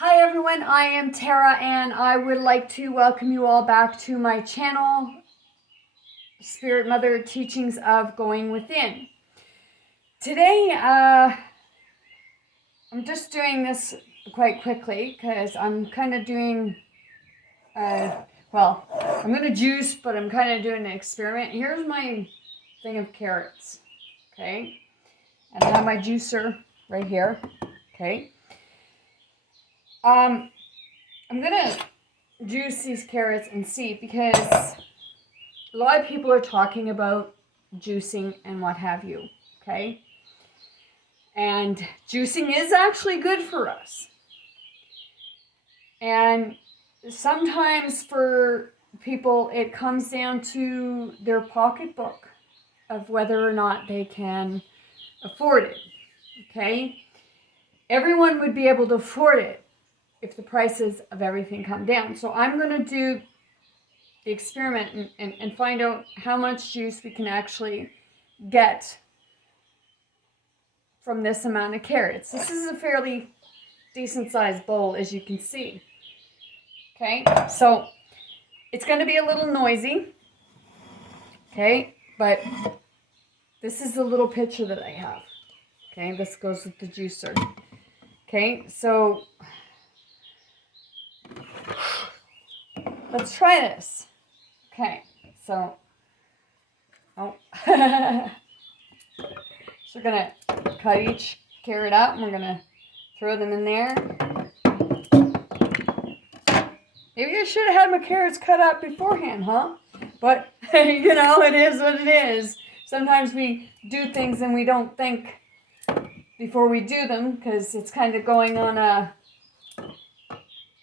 Hi everyone, I am Tara and I would like to welcome you all back to my channel, Spirit Mother Teachings of Going Within. Today, I'm just doing this quite quickly because I'm kind of doing, I'm going to juice, but I'm kind of doing an experiment. Here's my thing of carrots, okay? And I have my juicer right here, okay? I'm going to juice these carrots and see because a lot of people are talking about juicing and what have you, okay? And juicing is actually good for us. And sometimes for people, it comes down to their pocketbook of whether or not they can afford it, okay? Everyone would be able to afford it if the prices of everything come down. So I'm going to do the experiment and find out how much juice we can actually get from this amount of carrots. This is a fairly decent sized bowl, as you can see. Okay, so it's going to be a little noisy. Okay, but this is the little pitcher that I have. Okay, this goes with the juicer. Okay, so let's try this. Okay, so, so we're going to cut each carrot up and we're going to throw them in there. Maybe I should have had my carrots cut up beforehand, huh? But, you know, it is what it is. Sometimes we do things and we don't think before we do them because it's kind of going on a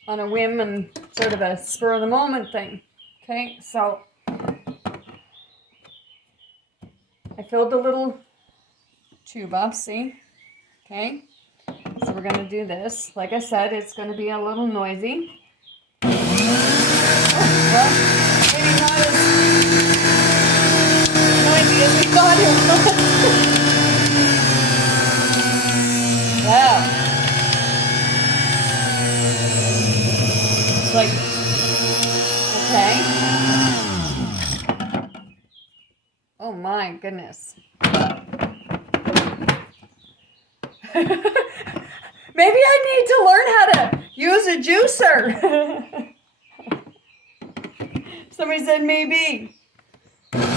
whim and sort of a spur of the moment thing. Okay, so I filled the little tube up, see? Okay, so we're going to do this. Like I said, it's going to be a little noisy. Well, maybe not as noisy as we thought it was. Wow. It's like, okay. Oh my goodness. Maybe I need to learn how to use a juicer. Somebody said maybe. Because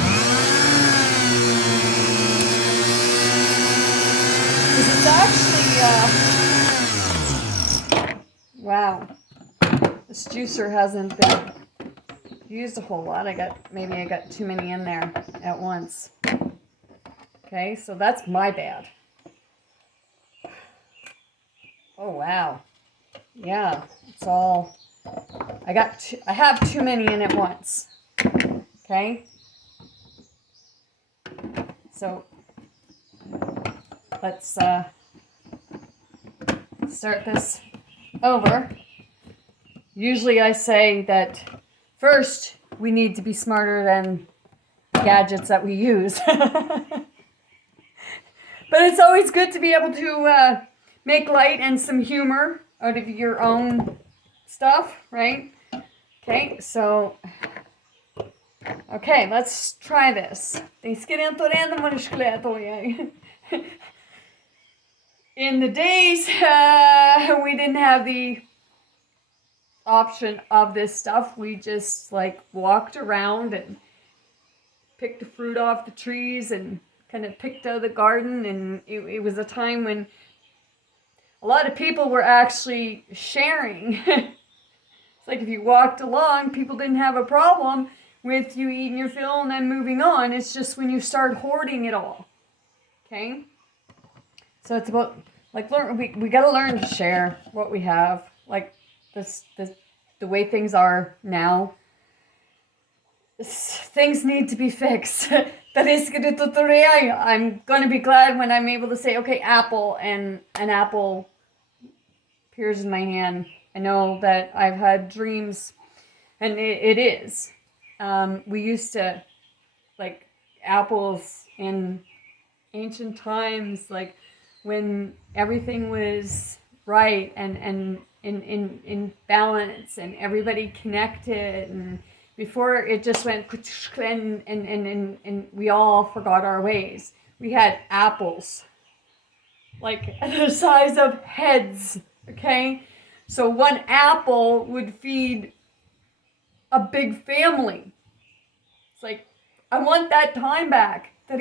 it's actually, wow. This juicer hasn't been used a whole lot. Maybe I got too many in there at once. Okay, so that's my bad. Oh, wow. Yeah, it's all, I have too many in at once. Okay. So let's start this over. Usually I say that first we need to be smarter than gadgets that we use. But it's always good to be able to make light and some humor out of your own stuff, right? Okay, so, okay, let's try this. In the days, we didn't have the option of this stuff. We just like walked around and picked the fruit off the trees and kind of picked out of the garden, and it was a time when a lot of people were actually sharing. It's like if you walked along, people didn't have a problem with you eating your fill and then moving on. It's just when you start hoarding it all. Okay? So it's about, like, we got to learn to share what we have. Like, the way things are now. Things need to be fixed. I'm going to be glad when I'm able to say, okay, apple, and an apple appears in my hand. I know that I've had dreams, and it is. We used to, like, apples in ancient times, like when everything was right and in balance and everybody connected, and before it just went and we all forgot our ways. We had apples like the size of heads, okay? So one apple would feed a big family. It's like, I want that time back. And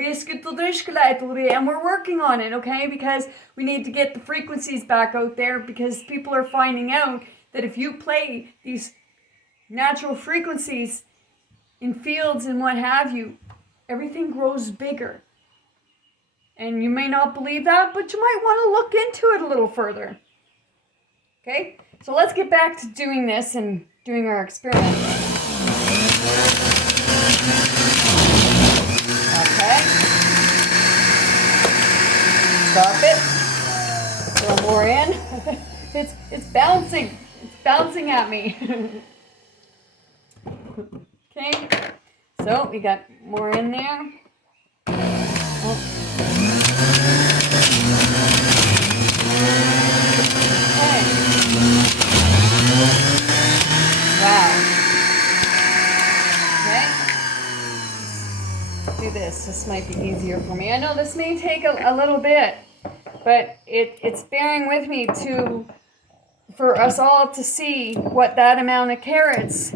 we're working on it, okay? Because we need to get the frequencies back out there, because people are finding out that if you play these natural frequencies in fields and what have you, everything grows bigger. And you may not believe that, but you might want to look into it a little further. Okay? So let's get back to doing this and doing our experiment. Okay. Stop it. Throw more in. It's bouncing. It's bouncing at me. Okay. So we got more in there. Oh. Okay. Wow. Do this. This might be easier for me. I know this may take a little bit, but it's bearing with me for us all to see what that amount of carrots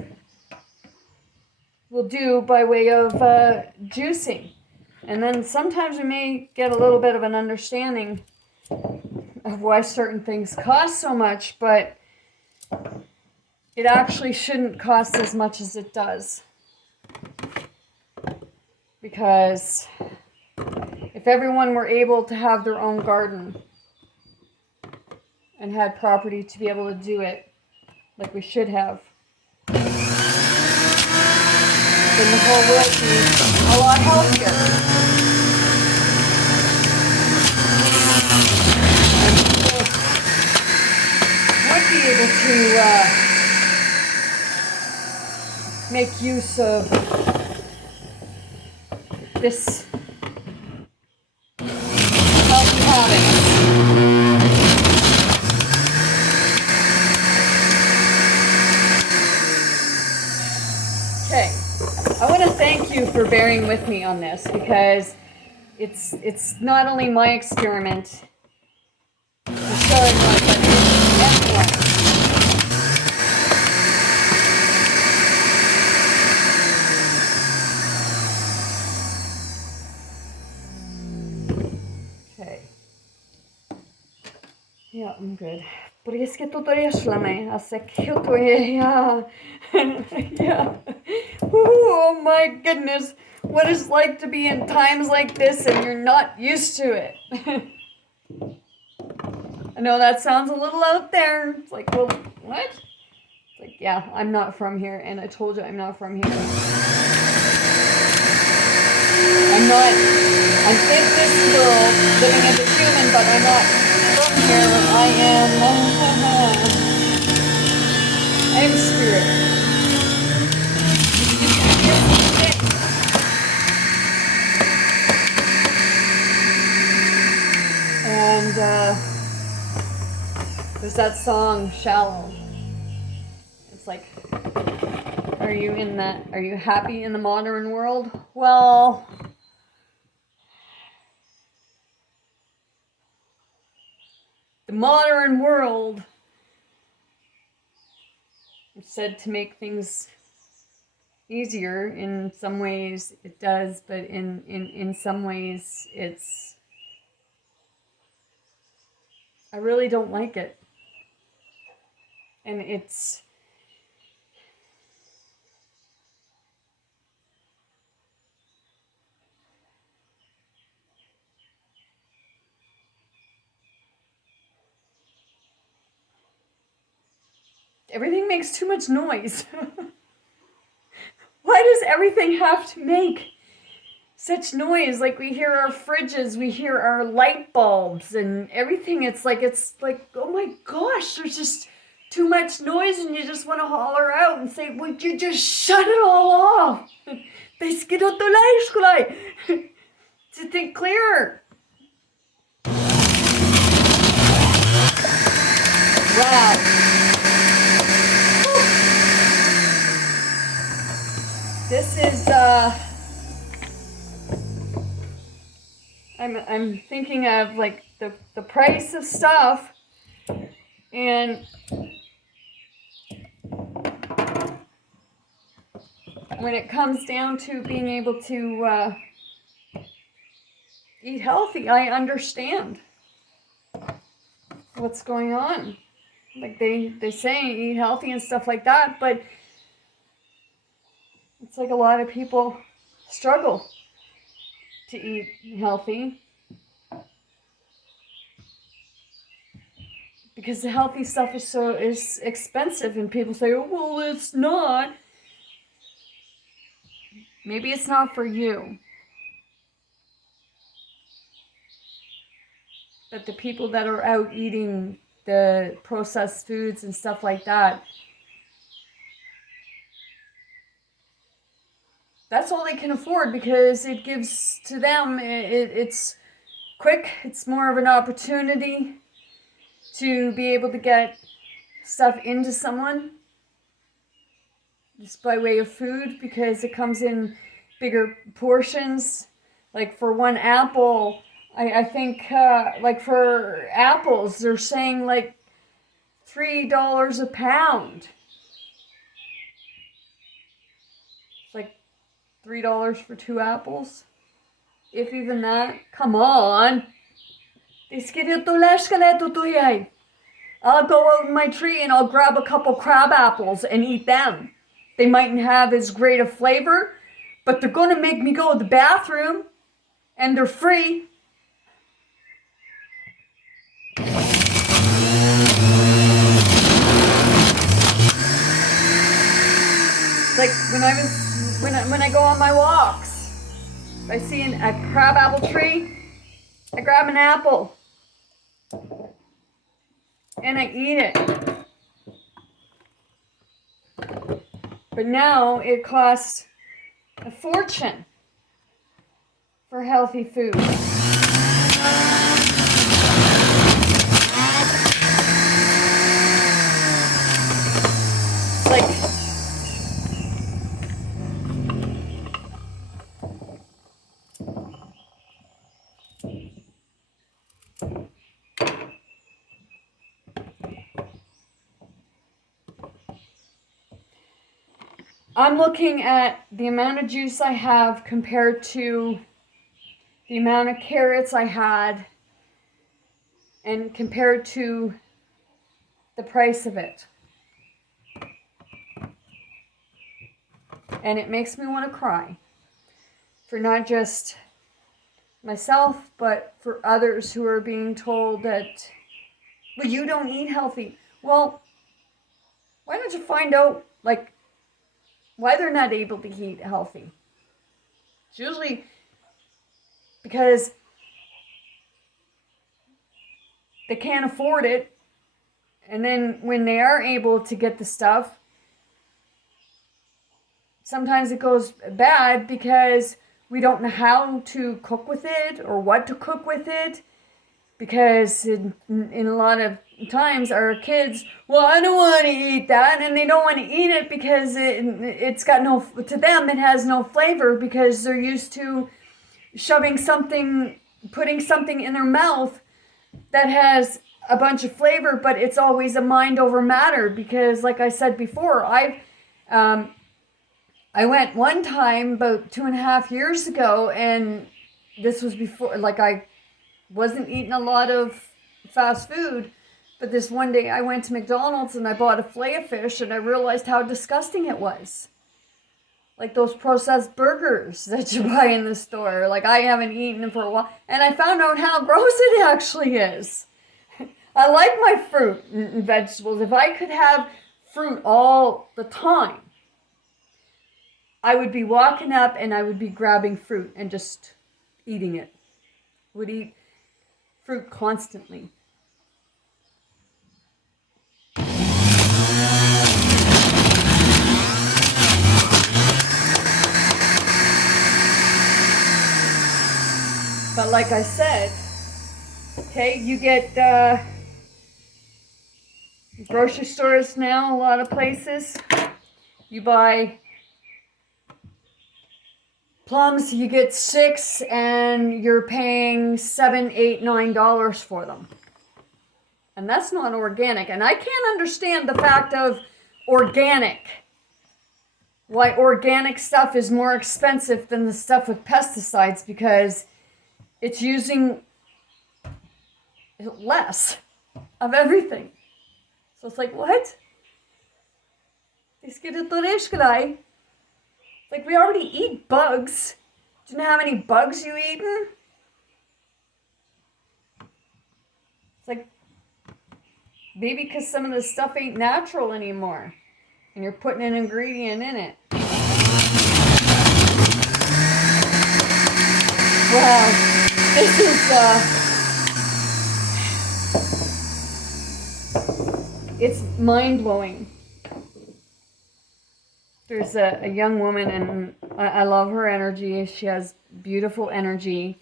will do by way of juicing. And then sometimes we may get a little bit of an understanding of why certain things cost so much, but it actually shouldn't cost as much as it does. Because if everyone were able to have their own garden and had property to be able to do it like we should have, then the whole world would be a lot healthier. And people would be able to make use of this healthy habit. Okay, I want to thank you for bearing with me on this, because it's not only my experiment to show everyone, but everyone. Ja, I'm good. Yeah. Oh my goodness. What it's like to be in times like this and you're not used to it. I know that sounds a little out there. It's like, well, what? It's like, yeah, I'm not from here, and I told you I'm not from here. I'm in this world living as a human, but I'm not from here. I am spirit. And there's that song, Shallow. It's like, are you happy in the modern world? Well, the modern world is said to make things easier. In some ways it does, but in some ways I really don't like it. And everything makes too much noise. Why does everything have to make such noise? Like, we hear our fridges, we hear our light bulbs and everything. It's like, oh my gosh, there's just too much noise, and you just want to holler out and say, would you just shut it all off? To think clearer. Wow. this is, I'm thinking of like the price of stuff, and when it comes down to being able to eat healthy, I understand what's going on. Like they say eat healthy and stuff like that, but it's like a lot of people struggle to eat healthy because the healthy stuff is expensive, and people say, oh, well, it's not. Maybe it's not for you. But the people that are out eating the processed foods and stuff like that, that's all they can afford because it gives to them, it's quick, it's more of an opportunity to be able to get stuff into someone just by way of food because it comes in bigger portions. Like for one apple, I think like for apples, they're saying like $3 a pound. It's like $3 for 2 apples, if even that. Come on. I'll go out in my tree and I'll grab a couple crab apples and eat them. They mightn't have as great a flavor, but they're going to make me go to the bathroom, and they're free. Like when I go on my walks, if I see a crab apple tree, I grab an apple and I eat it. But now it costs a fortune for healthy food. Like I'm looking at the amount of juice I have compared to the amount of carrots I had and compared to the price of it. And it makes me want to cry for not just myself, but for others who are being told that, well, you don't eat healthy. Well, why don't you find out, like, why they're not able to eat healthy? It's usually because they can't afford it, and then when they are able to get the stuff, sometimes it goes bad because we don't know how to cook with it or what to cook with it, because in a lot of times our kids, well, I don't want to eat that, and they don't want to eat it because it's got no, to them it has no flavor, because they're used to shoving something, putting something in their mouth that has a bunch of flavor, but it's always a mind over matter. Because like I said before, I went one time about 2.5 years ago, and this was before, like, I wasn't eating a lot of fast food, but this one day I went to McDonald's and I bought a fillet of fish, and I realized how disgusting it was. Like those processed burgers that you buy in the store. Like, I haven't eaten them for a while, and I found out how gross it actually is. I like my fruit and vegetables. If I could have fruit all the time, I would be walking up and I would be grabbing fruit and just eating it. Would eat fruit constantly. But like I said, okay, you get grocery stores now, a lot of places. You buy Plums, you get 6 and you're paying $7, $8, $9 for them. And that's not organic. And I can't understand the fact of organic. Why organic stuff is more expensive than the stuff with pesticides, because it's using less of everything. So it's like, what? Like, we already eat bugs. Do you know how many bugs you eaten? It's like, maybe because some of this stuff ain't natural anymore. And you're putting an ingredient in it. Wow. This is, it's mind-blowing. There's a young woman, and I love her energy. She has beautiful energy.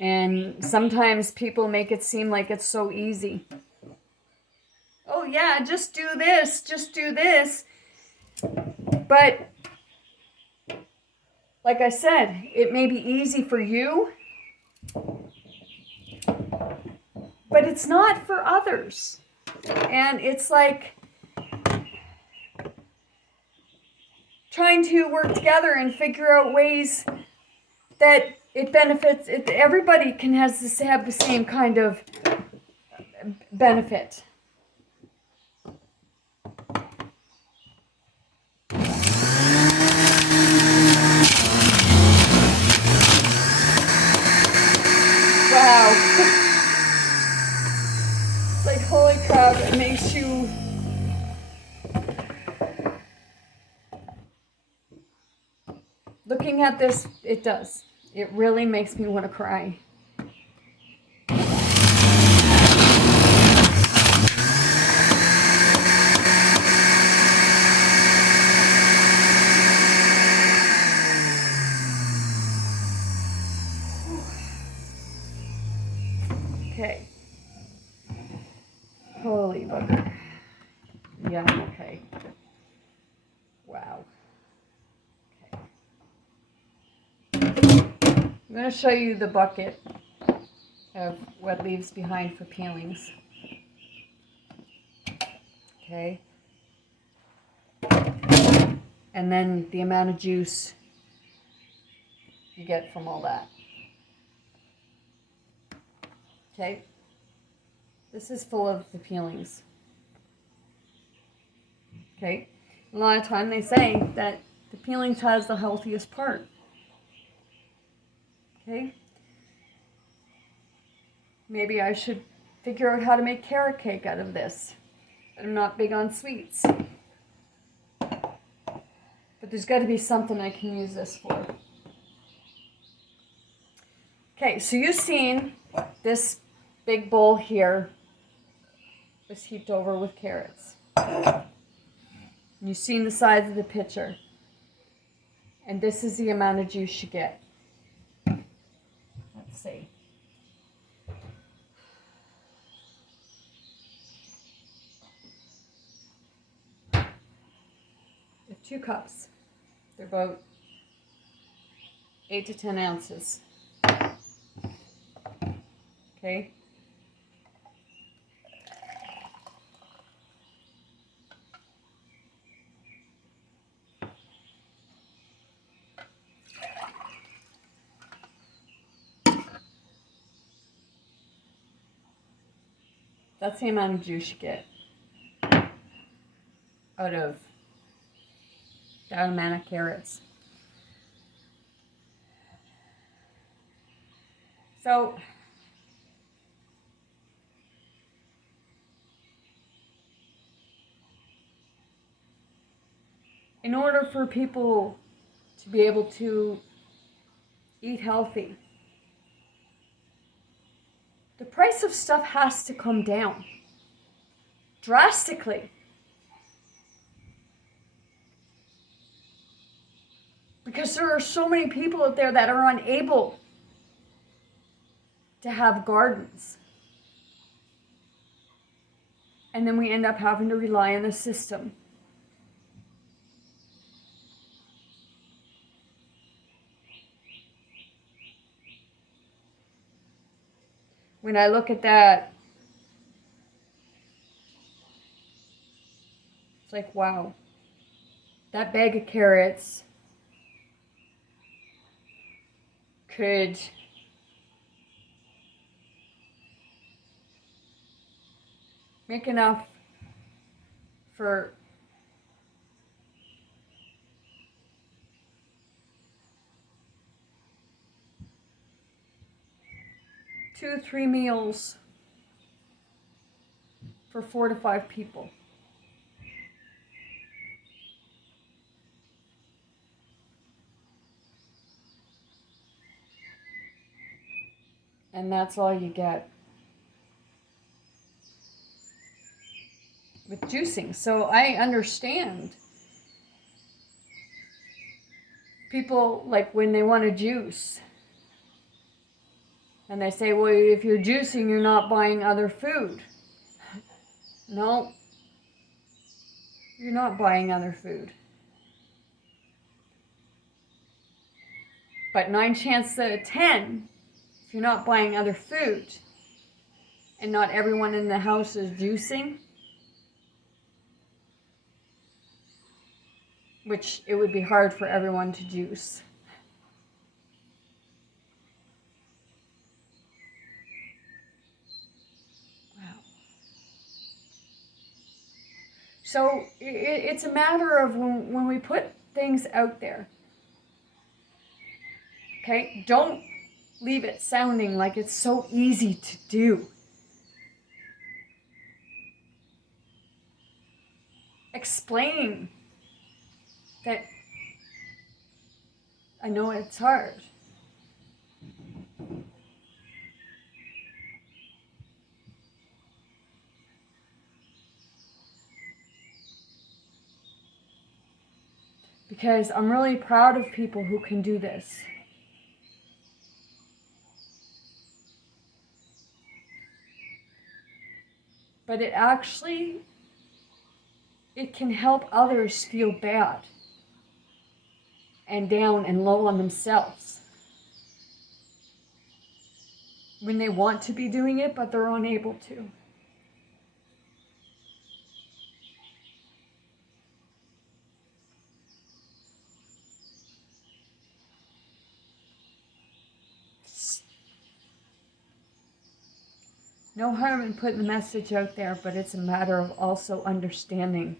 And sometimes people make it seem like it's so easy. Oh yeah, just do this, just do this. But like I said, it may be easy for you, but it's not for others. And it's like trying to work together and figure out ways that it benefits. Everybody can have the same kind of benefit. Wow. It's like, holy crap, it makes you... Looking at this, it does. It really makes me want to cry. Okay. Holy bugger. Yeah, I'm okay. Wow. Okay. I'm going to show you the bucket of what leaves behind for peelings. Okay. And then the amount of juice you get from all that. Okay. This is full of the peelings. Okay. A lot of time they say that the peelings has the healthiest part. Okay. Maybe I should figure out how to make carrot cake out of this. I'm not big on sweets. But there's got to be something I can use this for. Okay, so you've seen this big bowl here was heaped over with carrots. You've seen the size of the pitcher. And this is the amount of juice you get. Let's see. You have 2 cups. They're about 8 to 10 ounces. Okay. That's the amount of juice you get out of that amount of carrots. So in order for people to be able to eat healthy, the price of stuff has to come down drastically. Because there are so many people out there that are unable to have gardens. And then we end up having to rely on the system. when I look at that, it's like, wow, that bag of carrots could make enough for two, 3 meals for 4 to 5 people. And that's all you get with juicing. So I understand people, like, when they want to juice and they say, well, if you're juicing, you're not buying other food. No, you're not buying other food. But 9 chances out of 10, if you're not buying other food and not everyone in the house is juicing, which it would be hard for everyone to juice. Wow. So it's a matter of when we put things out there, okay, don't leave it sounding like it's so easy to do. Explain that I know it's hard. Because I'm really proud of people who can do this. But it can help others feel bad and down and low on themselves when they want to be doing it, but they're unable to. No harm in putting the message out there, but it's a matter of also understanding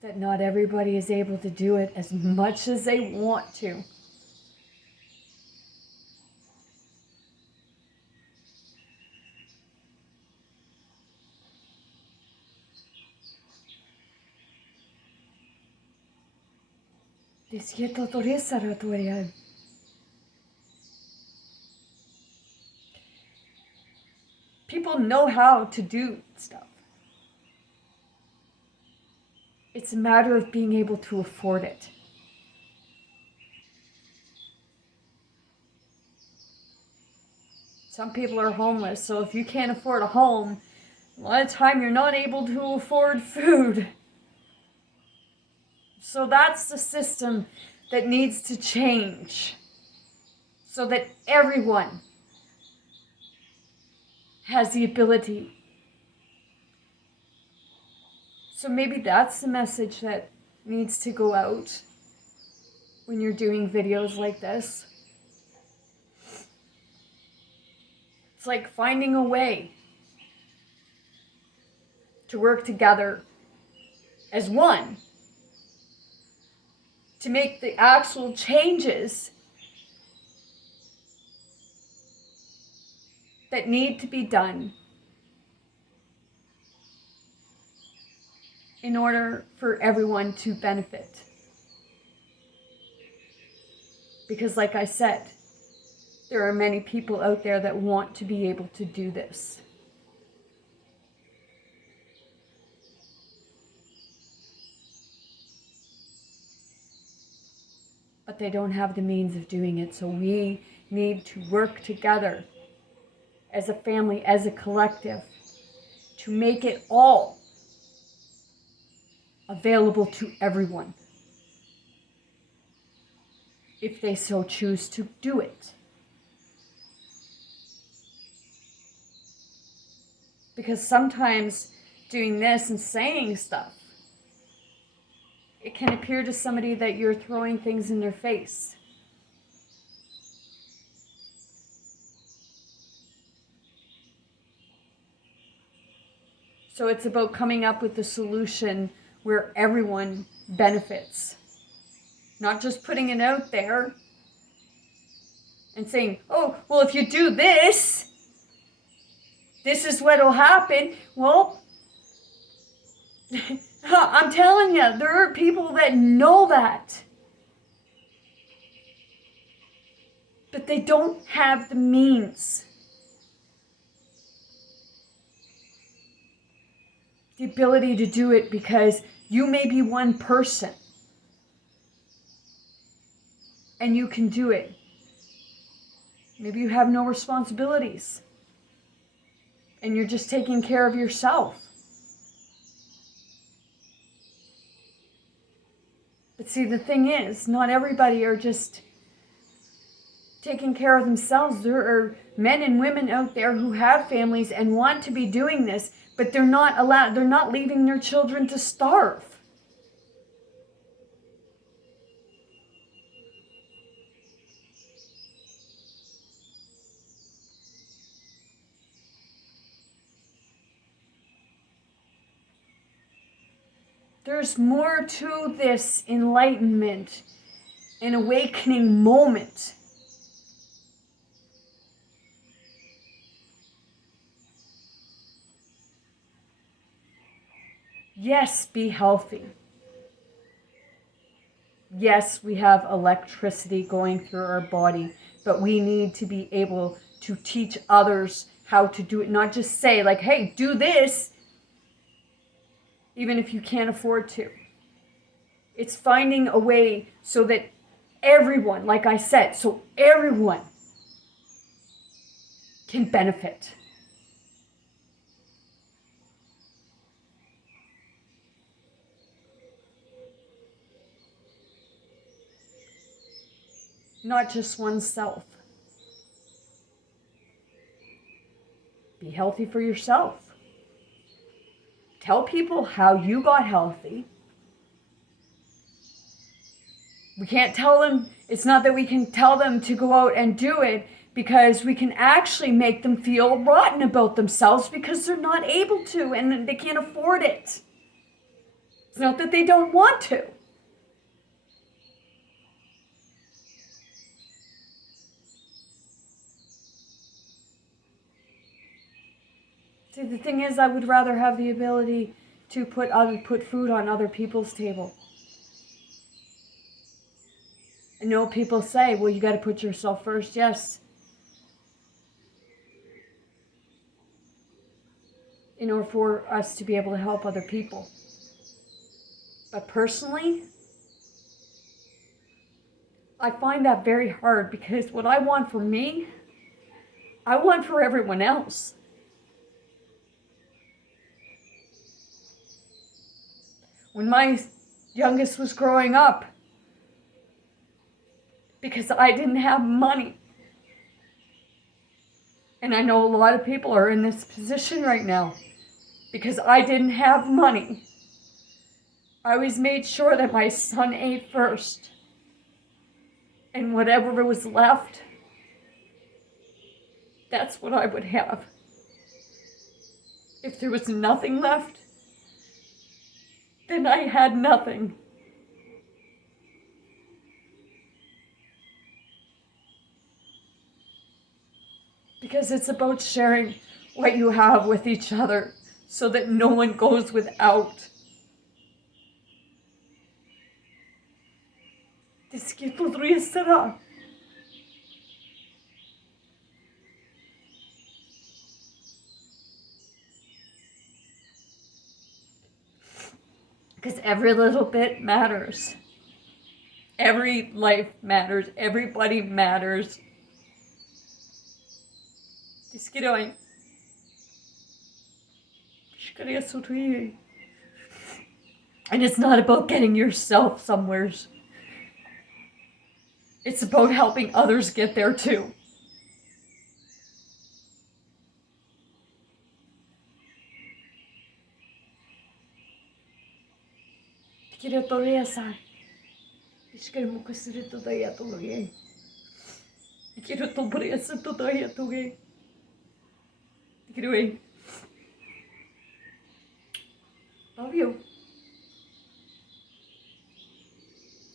that not everybody is able to do it as much as they want to. People know how to do stuff. It's a matter of being able to afford it. Some people are homeless, so if you can't afford a home, a lot of time you're not able to afford food. So that's the system that needs to change, so that everyone has the ability. So maybe that's the message that needs to go out when you're doing videos like this. It's like finding a way to work together as one to make the actual changes that need to be done in order for everyone to benefit. Because like I said, there are many people out there that want to be able to do this. But they don't have the means of doing it, so we need to work together as a family, as a collective, to make it all available to everyone. if they so choose to do it. Because sometimes doing this and saying stuff, it can appear to somebody that you're throwing things in their face. So it's about coming up with a solution where everyone benefits. Not just putting it out there and saying, oh, well, if you do this, this is what will happen. Well, I'm telling you, there are people that know that. But they don't have the means. The ability to do it, because you may be one person and you can do it. Maybe you have no responsibilities and you're just taking care of yourself. But see, the thing is, not everybody are just taking care of themselves. There are men and women out there who have families and want to be doing this, but they're not leaving their children to starve. There's more to this enlightenment and awakening moment. Yes, be healthy. Yes, we have electricity going through our body, but we need to be able to teach others how to do it. Not just say like, hey, do this, even if you can't afford to. It's finding a way so that everyone, like I said, so everyone can benefit. Not just oneself. Be healthy for yourself. Tell people how you got healthy. We can't tell them, it's not that we can tell them to go out and do it, because we can actually make them feel rotten about themselves because they're not able to and they can't afford it. It's not that they don't want to. See, the thing is, I would rather have the ability to put food on other people's table. I know people say, well, you got to put yourself first. Yes. In order for us to be able to help other people. But personally, I find that very hard, because what I want for me, I want for everyone else. When my youngest was growing up, because I didn't have money, and I know a lot of people are in this position right now, because I didn't have money, I always made sure that my son ate first. And whatever was left, that's what I would have. If there was nothing left, then I had nothing. Because it's about sharing what you have with each other so that no one goes without. Diz que poderia será. Because every little bit matters. Every life matters. Everybody matters. Diz que dói. And it's not about getting yourself somewheres. It's about helping others get there too. Tikiro Torea-san. Ishkari Mukasuru Todaya Toge. Tikiro Torea-san Todaya Toge. Tikiro. Love you.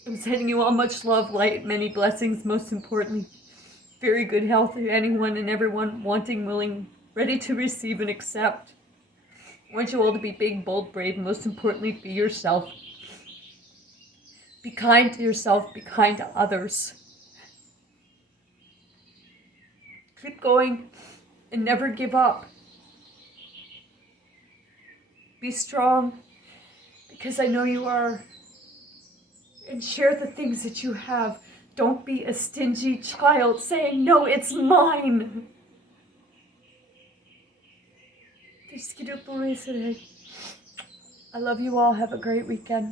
I'm sending you all much love, light, many blessings, most importantly, very good health to anyone and everyone wanting, willing, ready to receive and accept. I want you all to be big, bold, brave, and most importantly, be yourself. Be kind to yourself, be kind to others. Keep going and never give up. Be strong, because I know you are. And share the things that you have. Don't be a stingy child saying, no, it's mine. I love you all. Have a great weekend.